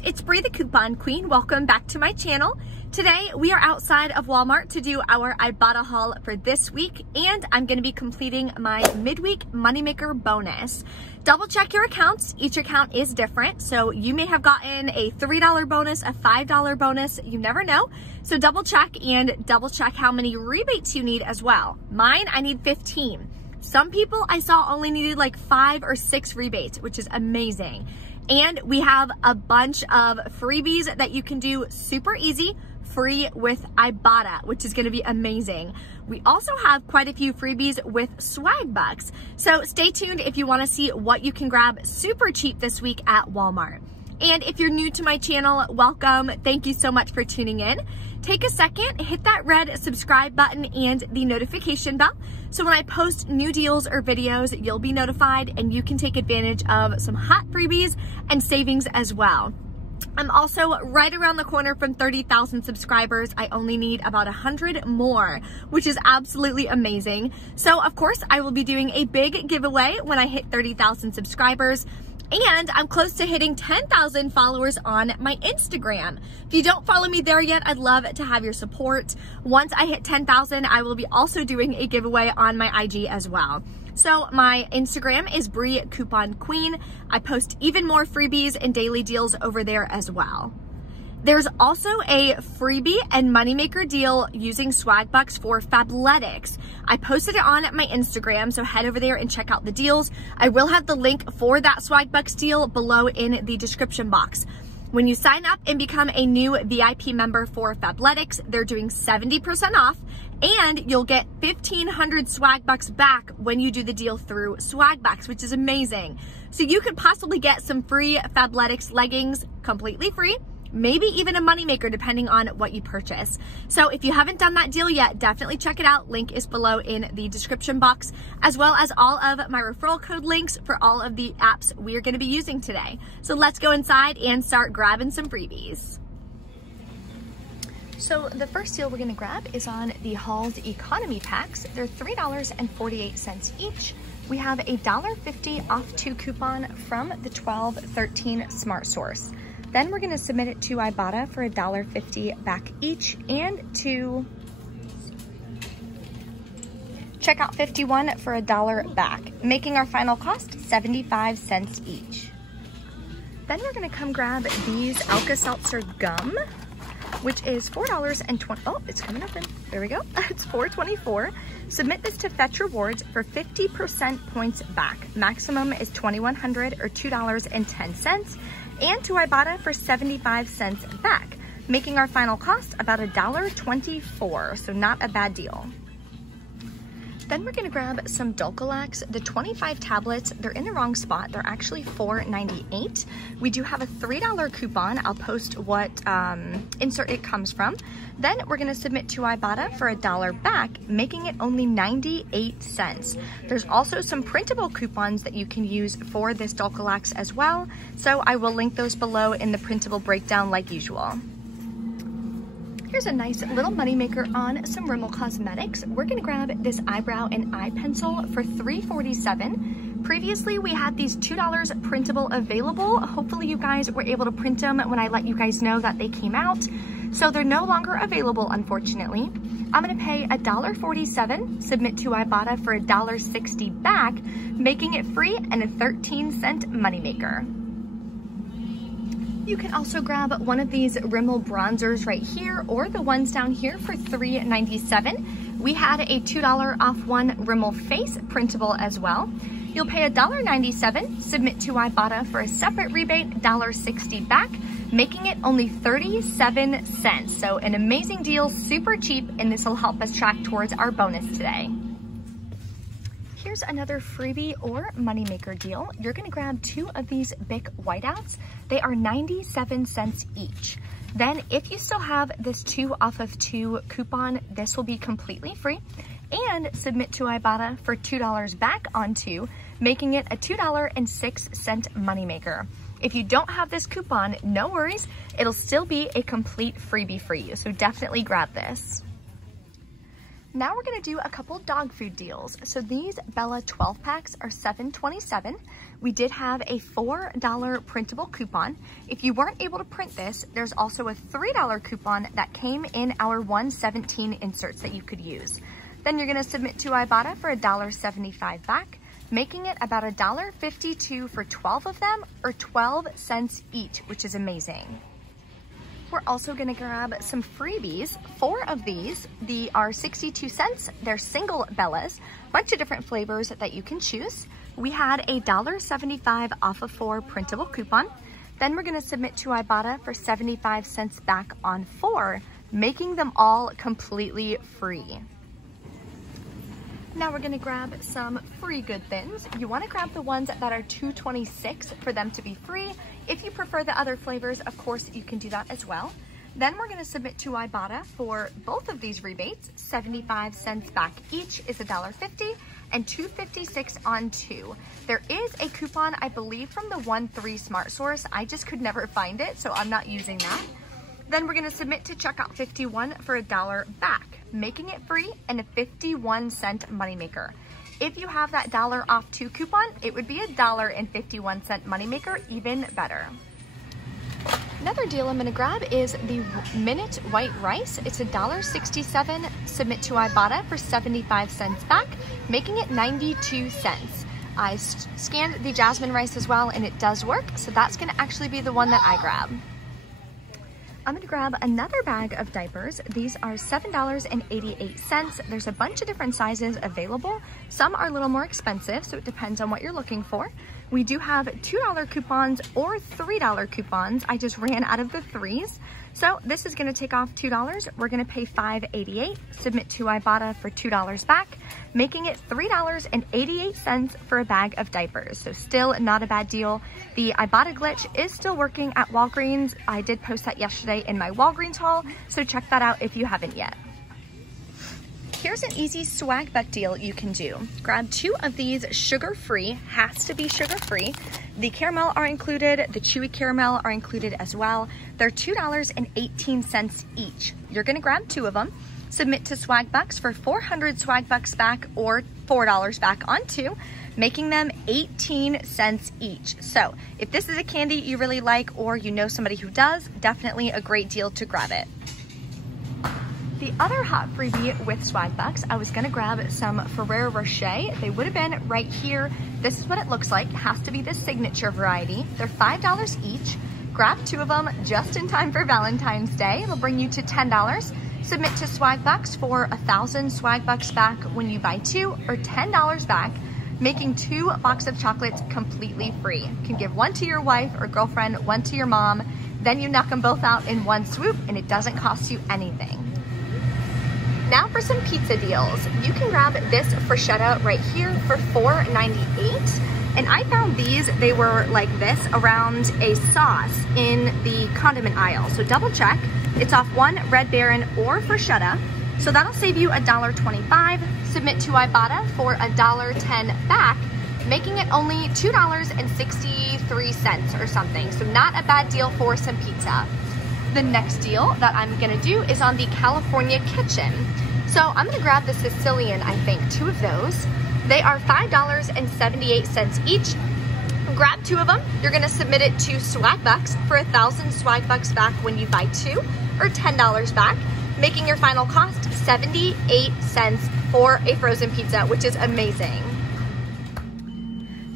guys, it's Bree the Coupon Queen. Welcome back to my channel. Today we are outside of Walmart to do our Ibotta haul for this week, and I'm going to be completing my midweek moneymaker bonus. Double check your accounts. Each account is different, so you may have gotten a $3 bonus, a $5 bonus, you never know. So double check how many rebates you need as well. Mine, I need 15. Some people I saw only needed like 5 or 6 rebates, which is amazing. And we have a bunch of freebies that you can do super easy, free with Ibotta, which is gonna be amazing. We also have quite a few freebies with Swagbucks. So stay tuned if you wanna see what you can grab super cheap this week at Walmart. And if you're new to my channel, welcome. Thank you so much for tuning in. Take a second, hit that red subscribe button and the notification bell. So when I post new deals or videos, you'll be notified and you can take advantage of some hot freebies and savings as well. I'm also right around the corner from 30,000 subscribers. I only need about 100 more, which is absolutely amazing. So of course, I will be doing a big giveaway when I hit 30,000 subscribers. And I'm close to hitting 10,000 followers on my Instagram. If you don't follow me there yet, I'd love to have your support. Once I hit 10,000, I will be also doing a giveaway on my IG as well. So my Instagram is Bree Coupon Queen. I post even more freebies and daily deals over there as well. There's also a freebie and moneymaker deal using Swagbucks for Fabletics. I posted it on my Instagram, so head over there and check out the deals. I will have the link for that Swagbucks deal below in the description box. When you sign up and become a new VIP member for Fabletics, they're doing 70% off, and you'll get 1,500 Swagbucks back when you do the deal through Swagbucks, which is amazing. So you could possibly get some free Fabletics leggings completely free, maybe even a moneymaker depending on what you purchase. So if you haven't done that deal yet, definitely check it out. Link is below in the description box, as well as all of my referral code links for all of the apps we're gonna be using today. So let's go inside and start grabbing some freebies. So the first deal we're gonna grab is on the Halls Economy Packs. They're $3.48 each. We have a $1.50 off 2 coupon from the 1213 Smart Source. Then we're gonna submit it to Ibotta for $1.50 back each, and to checkout 51 for $1 back, making our final cost 75 cents each. Then we're gonna come grab these Alka-Seltzer gum, which is $4.20. Oh, it's coming open. There we go. It's $4.24. Submit this to Fetch Rewards for 50% points back. Maximum is $2,100 or $2.10. And to Ibotta for 75 cents back, making our final cost about $1.24, so not a bad deal. Then we're gonna grab some Dolcolax, the 25 tablets. They're in the wrong spot. They're actually $4.98. We do have a $3 coupon. I'll post what insert it comes from. Then we're gonna submit to Ibotta for $1 back, making it only 98 cents. There's also some printable coupons that you can use for this Dolcolax as well. So I will link those below in the printable breakdown like usual. Here's a nice little moneymaker on some Rimmel Cosmetics. We're gonna grab this eyebrow and eye pencil for $3.47. Previously, we had these $2 printable available. Hopefully you guys were able to print them when I let you guys know that they came out. So they're no longer available, unfortunately. I'm gonna pay $1.47, submit to Ibotta for $1.60 back, making it free and a 13-cent moneymaker. You can also grab one of these Rimmel Bronzers right here, or the ones down here for $3.97. We had a $2 off one Rimmel Face printable as well. You'll pay $1.97, submit to Ibotta for a separate rebate, $1.60 back, making it only 37 cents. So an amazing deal, super cheap, and this will help us track towards our bonus today. Here's another freebie or moneymaker deal. You're gonna grab 2 of these Bic whiteouts. They are 97 cents each. Then if you still have this 2 off of 2 coupon, this will be completely free, and submit to Ibotta for $2 back on 2, making it a $2.06 moneymaker. If you don't have this coupon, no worries. It'll still be a complete freebie for you, so definitely grab this. Now we're gonna do a couple dog food deals. So these Bella 12 packs are $7.27. We did have a $4 printable coupon. If you weren't able to print this, there's also a $3 coupon that came in our 117 inserts that you could use. Then you're gonna submit to Ibotta for $1.75 back, making it about $1.52 for 12 of them, or 12 cents each, which is amazing. We're also gonna grab some freebies. 4 of these, they are 62 cents. They're single Bellas, bunch of different flavors that you can choose. We had a $1.75 off of 4 printable coupon. Then we're gonna submit to Ibotta for 75 cents back on 4, making them all completely free. Now we're gonna grab some free Good Thins. You wanna grab the ones that are $2.26 for them to be free. If you prefer the other flavors, of course, you can do that as well. Then we're gonna submit to Ibotta for both of these rebates. 75 cents back each is $1.50 and $2.56 on 2. There is a coupon, I believe, from the 1-3 Smart Source. I just could never find it, so I'm not using that. Then we're gonna submit to checkout 51 for $1 back, making it free and a 51-cent moneymaker. If you have that $1 off 2 coupon, it would be a $1.51 moneymaker, even better. Another deal I'm gonna grab is the Minute White Rice. It's $1.67. Submit to Ibotta for 75 cents back, making it 92 cents. I scanned the jasmine rice as well, and it does work, so that's gonna actually be the one that I grab. I'm gonna grab another bag of diapers. These are $7.88. There's a bunch of different sizes available. Some are a little more expensive, so it depends on what you're looking for. We do have $2 coupons or $3 coupons. I just ran out of the 3s. So this is gonna take off $2. We're gonna pay $5.88, submit to Ibotta for $2 back, making it $3.88 for a bag of diapers. So still not a bad deal. The Ibotta glitch is still working at Walgreens. I did post that yesterday in my Walgreens haul, so check that out if you haven't yet. Here's an easy Swagbuck deal you can do. Grab 2 of these sugar-free, has to be sugar-free. The caramel are included, the chewy caramel are included as well. They're $2.18 each. You're gonna grab 2 of them, submit to Swagbucks for 400 Swagbucks back or $4 back on 2, making them 18 cents each. So if this is a candy you really like or you know somebody who does, definitely a great deal to grab it. The other hot freebie with Swagbucks, I was gonna grab some Ferrero Rocher. They would have been right here. This is what it looks like. It has to be the signature variety. They're $5 each. Grab 2 of them just in time for Valentine's Day. It'll bring you to $10. Submit to Swagbucks for 1,000 Swagbucks back when you buy 2, or $10 back, making 2 boxes of chocolates completely free. You can give 1 to your wife or girlfriend, 1 to your mom. Then you knock them both out in one swoop, and it doesn't cost you anything. Now for some pizza deals. You can grab this bruschetta right here for $4.98. And I found these, they were like this, around a sauce in the condiment aisle. So double check. It's off 1 Red Baron or bruschetta. So that'll save you $1.25. Submit to Ibotta for $1.10 back, making it only $2.63 or something. So not a bad deal for some pizza. The next deal that I'm gonna do is on the California Kitchen. So I'm gonna grab the Sicilian, I think, 2 of those. They are $5.78 each. Grab 2 of them. You're gonna submit it to Swagbucks for 1,000 Swagbucks back when you buy 2, or $10 back, making your final cost 78 cents for a frozen pizza, which is amazing.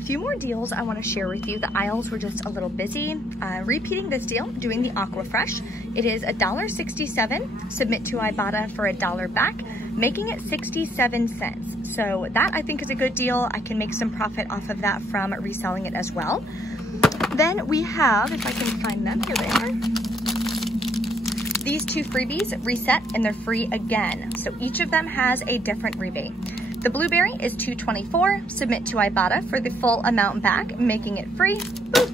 Few more deals I want to share with you. The aisles were just a little busy. Repeating this deal, doing the Aqua Fresh. It is $1.67. Submit to Ibotta for $1 back, making it 67 cents. So that I think is a good deal. I can make some profit off of that from reselling it as well. Then we have, if I can find them, here they are. These 2 freebies reset and they're free again. So each of them has a different rebate. The blueberry is $2.24. Submit to Ibotta for the full amount back, making it free. Boop.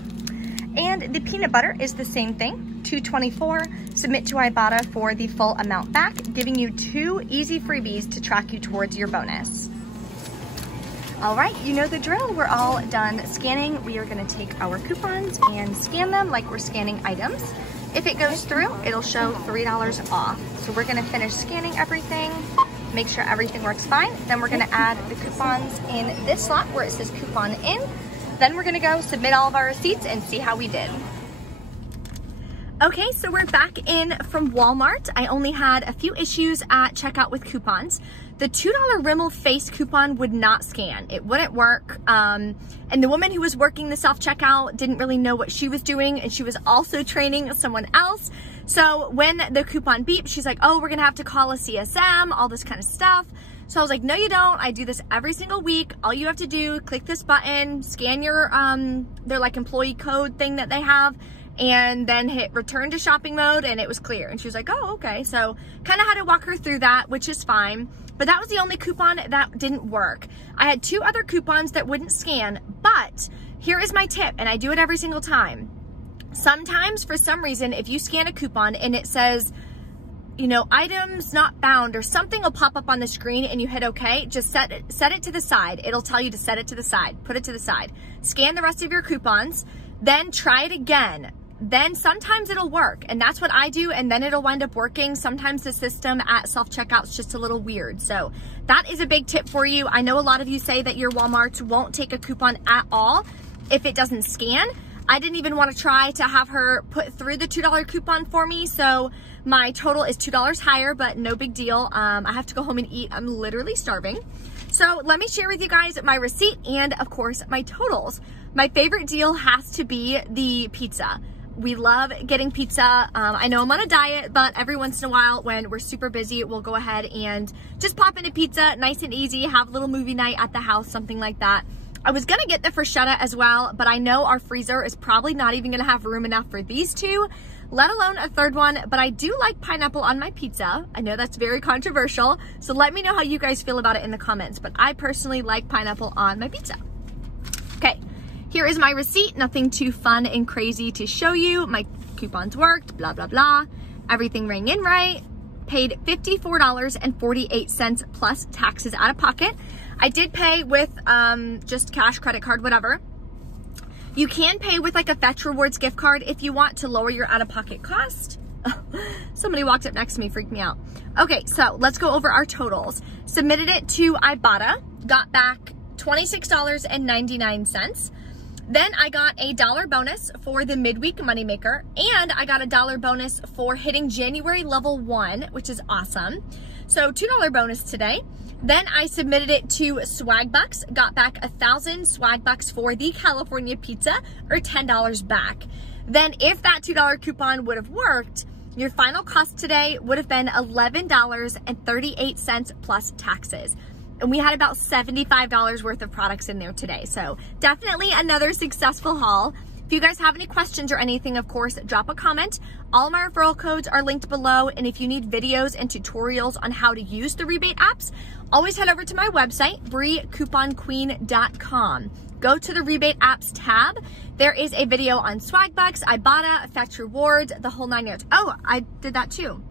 And the peanut butter is the same thing, $2.24. Submit to Ibotta for the full amount back, giving you 2 easy freebies to track you towards your bonus. All right, you know the drill. We're all done scanning. We are gonna take our coupons and scan them like we're scanning items. If it goes through, it'll show $3 off. So we're gonna finish scanning everything. make sure everything works fine. Then we're gonna add the coupons in this slot where it says coupon in. Then we're gonna go submit all of our receipts and see how we did. Okay, so we're back in from Walmart. I only had a few issues at checkout with coupons. The $2 Rimmel face coupon would not scan. It wouldn't work. And the woman who was working the self-checkout didn't really know what she was doing, and she was also training someone else. So when the coupon beeped, she's like, oh, we're gonna have to call a CSM, all this kind of stuff. So I was like, no, you don't. I do this every single week. All you have to do, click this button, scan your, their like employee code thing that they have, and then hit return to shopping mode, and it was clear. And she was like, oh, okay. So kind of had to walk her through that, which is fine. But that was the only coupon that didn't work. I had 2 other coupons that wouldn't scan, but here is my tip, and I do it every single time. Sometimes, for some reason, if you scan a coupon and it says, you know, items not found, or something will pop up on the screen and you hit okay, just set it to the side. It'll tell you to set it to the side, put it to the side. Scan the rest of your coupons, then try it again. Then sometimes it'll work, and that's what I do, and then it'll wind up working. Sometimes the system at self-checkout's just a little weird. So that is a big tip for you. I know a lot of you say that your Walmarts won't take a coupon at all if it doesn't scan. I didn't even want to try to have her put through the $2 coupon for me, so my total is $2 higher, but no big deal. I have to go home and eat. I'm literally starving. So let me share with you guys my receipt and, of course, my totals. My favorite deal has to be the pizza. We love getting pizza. I know I'm on a diet, but every once in a while when we're super busy, we'll go ahead and just pop into pizza, nice and easy, have a little movie night at the house, something like that. I was gonna get the freschetta as well, but I know our freezer is probably not even gonna have room enough for these 2, let alone a 3rd one, but I do like pineapple on my pizza. I know that's very controversial, so let me know how you guys feel about it in the comments, but I personally like pineapple on my pizza. Okay. Here is my receipt, nothing too fun and crazy to show you. My coupons worked, blah, blah, blah. Everything rang in right. Paid $54.48 plus taxes out of pocket. I did pay with just cash, credit card, whatever. You can pay with like a Fetch Rewards gift card if you want to lower your out-of-pocket cost. Somebody walked up next to me, freaked me out. Okay, so let's go over our totals. Submitted it to Ibotta, got back $26.99. Then I got a $1 bonus for the midweek moneymaker, and I got a $1 bonus for hitting January level 1, which is awesome. So $2 bonus today. Then I submitted it to Swagbucks, got back 1,000 Swagbucks for the California pizza, or $10 back. Then if that $2 coupon would have worked, your final cost today would have been $11.38 plus taxes. And we had about $75 worth of products in there today. So definitely another successful haul. If you guys have any questions or anything, of course, drop a comment. All my referral codes are linked below. And if you need videos and tutorials on how to use the rebate apps, always head over to my website, BreeCouponQueen.com. Go to the rebate apps tab. There is a video on Swagbucks, Ibotta, Fetch Rewards, the whole 9 yards. Oh, I did that too.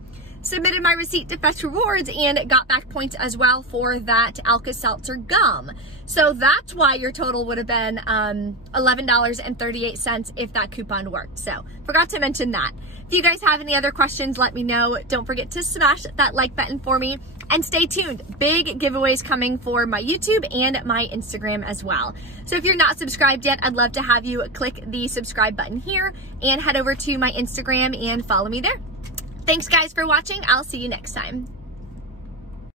Submitted my receipt to Fetch Rewards and got back points as well for that Alka-Seltzer gum. So that's why your total would have been $11.38 if that coupon worked. So forgot to mention that. If you guys have any other questions, let me know. Don't forget to smash that like button for me and stay tuned. Big giveaways coming for my YouTube and my Instagram as well. So if you're not subscribed yet, I'd love to have you click the subscribe button here and head over to my Instagram and follow me there. Thanks guys for watching. I'll see you next time.